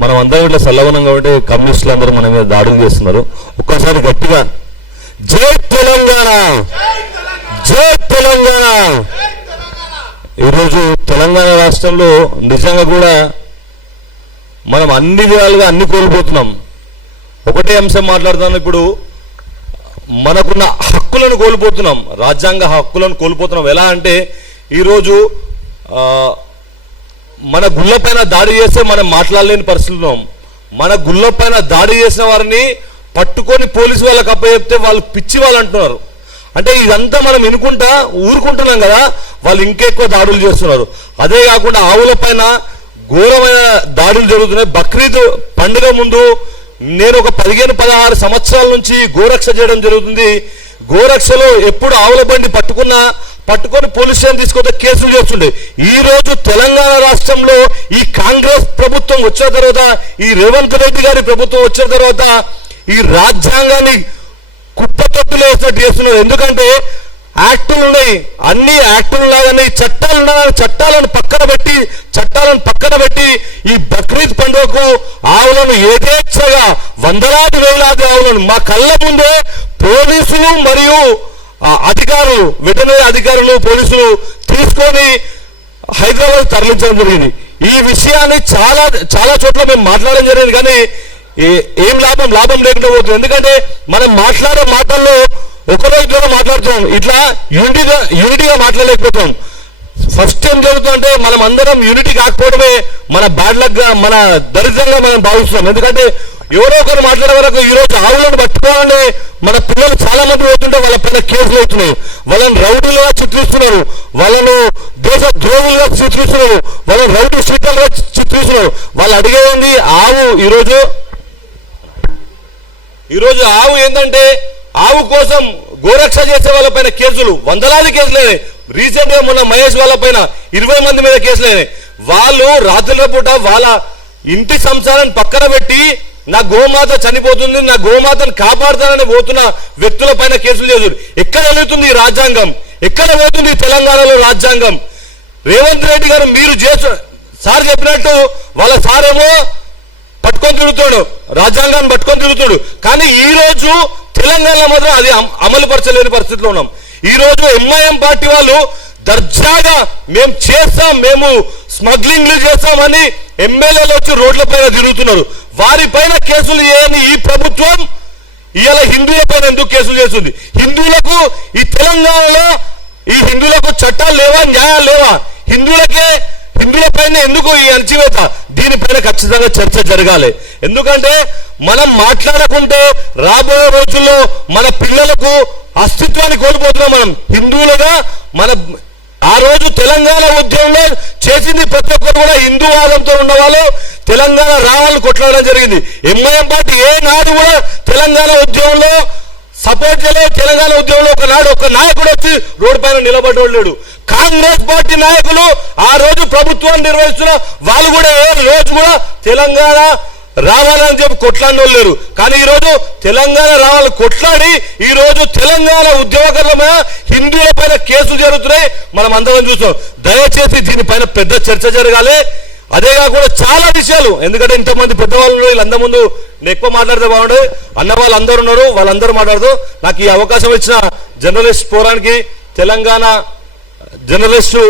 మనం అందరం ఇట్లా చల్లవనం కాబట్టి కమ్యూనిస్టులు అందరూ మన మీద దాడులు చేస్తున్నారు. ఒక్కసారి గట్టిగా జై తెలంగాణ, జై తెలంగాణ. ఈరోజు తెలంగాణ రాష్ట్రంలో నిజంగా కూడా మనం అన్ని విధాలుగా అన్ని కోల్పోతున్నాం. ఒకటే అంశం మాట్లాడుతున్నాం, ఇప్పుడు మనకున్న హక్కులను కోల్పోతున్నాం, రాజ్యాంగ హక్కులను కోల్పోతున్నాం. ఎలా అంటే ఈరోజు మన గుళ్ళపైన దాడి చేస్తే మనం మాట్లాడలేని పరిస్థితుల్లో, మన గుళ్ళపైన దాడి చేసిన వారిని పట్టుకొని పోలీసు వాళ్ళకి అప్పచెప్తే వాళ్ళు పిచ్చి వాళ్ళు అంటున్నారు. అంటే ఇదంతా మనం వినుకుంటా ఊరుకుంటున్నాం కదా, వాళ్ళు ఇంకెక్కువ దాడులు చేస్తున్నారు. అదే కాకుండా ఆవుల పైన ఘోరమైన దాడులు జరుగుతున్నాయి. బక్రీద్ పండుగ ముందు నేను ఒక 15-16 సంవత్సరాల నుంచి గోరక్ష చేయడం జరుగుతుంది. గోరక్షలో ఎప్పుడు ఆవుల బండి పట్టుకొని పోలీస్ స్టేషన్ తీసుకొస్తే కేసులు చేస్తుండే. ఈ రోజు తెలంగాణ రాష్ట్రంలో ఈ కాంగ్రెస్ ప్రభుత్వం వచ్చిన తర్వాత, ఈ రేవంత్ రెడ్డి గారి ప్రభుత్వం వచ్చిన తర్వాత ఈ రాజ్యాంగాన్ని కుప్పతొట్టులు వేసినట్టు చేస్తున్నారు. ఎందుకంటే యాక్టులు ఉన్నాయి, అన్ని యాక్టులు లాగానే చట్టాలను పక్కన పెట్టి ఈ బక్రీద్ పండుగకు ఆవులను యథేచ్ఛగా వందలాది వేలాది ఆవులను మా కళ్ళ ముందే పోలీసులు మరియు అధికారులు, వెటర్నరీ అధికారులు, పోలీసులు తీసుకొని హైదరాబాద్ తరలించడం జరిగింది. ఈ విషయాన్ని చాలా చోట్ల మేము మాట్లాడడం జరిగింది, కానీ ఏం లాభం లేకుండా పోతుంది. ఎందుకంటే మనం మాట్లాడే మాటల్లో ఒకరోజు మాట్లాడుతున్నాం, ఇట్లా యూనిటీగా మాట్లాడలేకపోతాం. ఫస్ట్ ఏం జరుగుతుందంటే మనం అందరం యూనిటీ కాకపోవడమే మన బ్యాడ్ లక్ గా, మన దరిద్రంగా మనం భావిస్తున్నాం. ఎందుకంటే ఎవరో ఒకరు మాట్లాడే వరకు ఈరోజు ఆవులను పట్టుకోవాలని మన పిల్లలు చాలా మంది పోతుంటే వాళ్ళ పైన కేసులు అవుతున్నాయి. వాళ్ళని రౌడీలుగా చిత్రిస్తున్నారు, వాళ్ళను దేశ ద్రోహులుగా చిత్రిస్తున్నారు, వాళ్ళని రౌడీ స్ట్రీట్లుగా చిత్రిస్తున్నారు. వాళ్ళు అడిగేది ఆవు. ఈరోజు ఆవు ఏంటంటే ఆవు కోసం గోరక్ష చేసే వాళ్ళ పైన కేసులు, వందలాది కేసులే. రీసెంట్ గా మొన్న మహేష్ వాళ్ళ పైన 20 మంది మీద కేసులే. వాళ్ళు రాత్రుల పూట వాళ్ళ ఇంటి సంసారాన్ని పక్కన పెట్టి నా గోమాత చనిపోతుంది, నా గోమాతను కాపాడుతానని పోతున్న వ్యక్తుల పైన కేసులు చేశారు. ఎక్కడ వెళుతుంది ఈ రాజ్యాంగం? ఎక్కడ పోతుంది తెలంగాణలో రాజ్యాంగం? రేవంత్ రెడ్డి గారు మీరు సార్ చెప్పినట్టు వాళ్ళ సారేమో పట్టుకొని తిరుగుతాడు, రాజ్యాంగాన్ని పట్టుకొని తిరుగుతాడు. కానీ ఈ రోజు తెలంగాణలో మాత్రం అది అమలు పరచలేని పరిస్థితిలో ఉన్నాం. ఈ రోజు ఎంఐఎం పార్టీ వాళ్ళు దర్జాగా మేము స్మగ్లింగ్లు చేస్తామని ఎమ్మెల్యేలు వచ్చి రోడ్ల పైన తిరుగుతున్నారు. వారిపైన కేసులు చేయని ఈ ప్రభుత్వం ఇవాళ హిందువుల పైన ఎందుకు కేసులు చేస్తుంది? హిందువులకు ఈ తెలంగాణలో హిందువులకు చట్టాలు లేవా, న్యాయాలు లేవా? హిందువుల పైన ఎందుకు ఈ అణచివేత? దీనిపైన ఖచ్చితంగా చర్చ జరగాలి. ఎందుకంటే మనం మాట్లాడకుంటే రాబోయే రోజుల్లో మన పిల్లలకు అస్తిత్వాన్ని కోల్పోతున్నాం. మనం హిందువులుగా ఆ రోజు తెలంగాణ ఉద్యమంలో చేసింది ప్రతి ఒక్కరు కూడా హిందూవాదంతో ఉన్న వాళ్ళు తెలంగాణ రావాలని కొట్లాడడం జరిగింది. ఎంఐఎం పార్టీ ఏ నాడు కూడా తెలంగాణ ఉద్యమంలో సపోర్ట్ చేయలేదు. తెలంగాణ ఉద్యమంలో ఒక నాయకుడు వచ్చి రోడ్డు పైన నిలబడలేడు. కాంగ్రెస్ పార్టీ నాయకులు ఆ రోజు ప్రభుత్వాన్ని నిర్వహిస్తున్న వాళ్ళు కూడా ఏ రోజు కూడా తెలంగాణ రావాలని చెప్పి కొట్లాడిన లేరు. కానీ ఈ రోజు తెలంగాణ రావాలని కొట్లాడి ఈ రోజు తెలంగాణ ఉద్యమకారుల మీద హిందువుల పైన కేసులు జరుగుతున్నాయి. మనం అందరం చూస్తాం. దయచేసి దీనిపైన పెద్ద చర్చ జరగాలి. అదే కాకుండా చాలా విషయాలు, ఎందుకంటే ఇంతమంది పెద్దవాళ్ళు వీళ్ళందరి ముందు నేను ఎక్కువ మాట్లాడితే బాగుండదు. అన్న వాళ్ళందరూ ఉన్నారు, వాళ్ళందరూ మాట్లాడుతూ నాకు ఈ అవకాశం ఇచ్చిన జర్నలిస్ట్ ఫోరానికి, తెలంగాణ జర్నలిస్టు